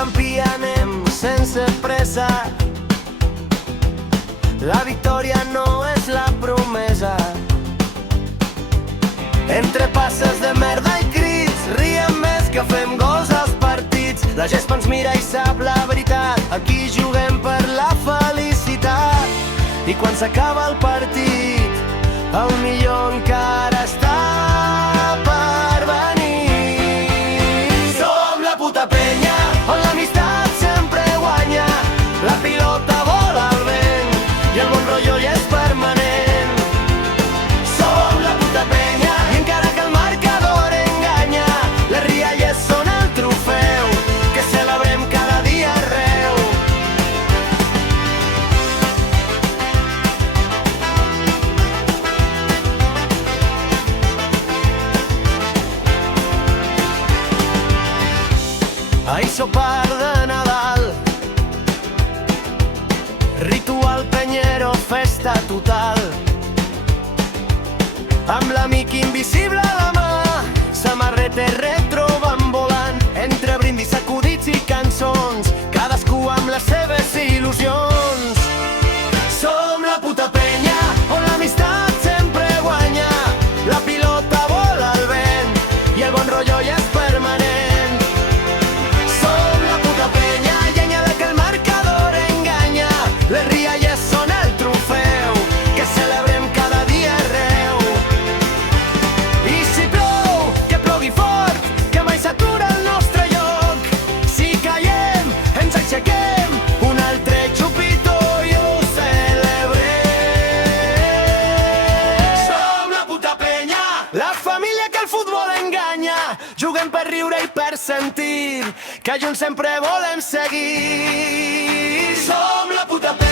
Campianem sense pressa. La victòria no és la promesa. Entre passes de merda i crits, riem més que fem gols als partits. La gespa ens mira i sap la veritat, aquí juguem per la felicitat. I quan s'acaba el partit, el millor encara està per venir. Som la puta penya, on l'amistat sempre guanya. La pilota vola al vent i el bon rotllo ja és permanent. Som la puta penya, i encara que el marcador enganya, les rialles són el trofeu que celebrem cada dia arreu. Ai, sopar de Nadal, ritual penyero, festa total. Amb l'amic invisible a la mà, samarretes retro van volant. Entre brindis, sacudits i cançons, cadascú amb les seves il·lusions. Som la puta penya, on l'amistat sempre guanya. La pilota vola al vent i el bon rotllo ja és permanent. Som la puta penya, llenya de que el marcador enganya. Les rialles són el trofeu que celebrem cada dia arreu. I si plou, que plogui fort, que mai s'atura el nostre lloc. Si caiem, ens aixequem, un altre xupito i ho celebrem. Som la puta penya, la família que el futbol enganya. Juguem per riure i per sentir que junts sempre volem seguir. Som la puta penya.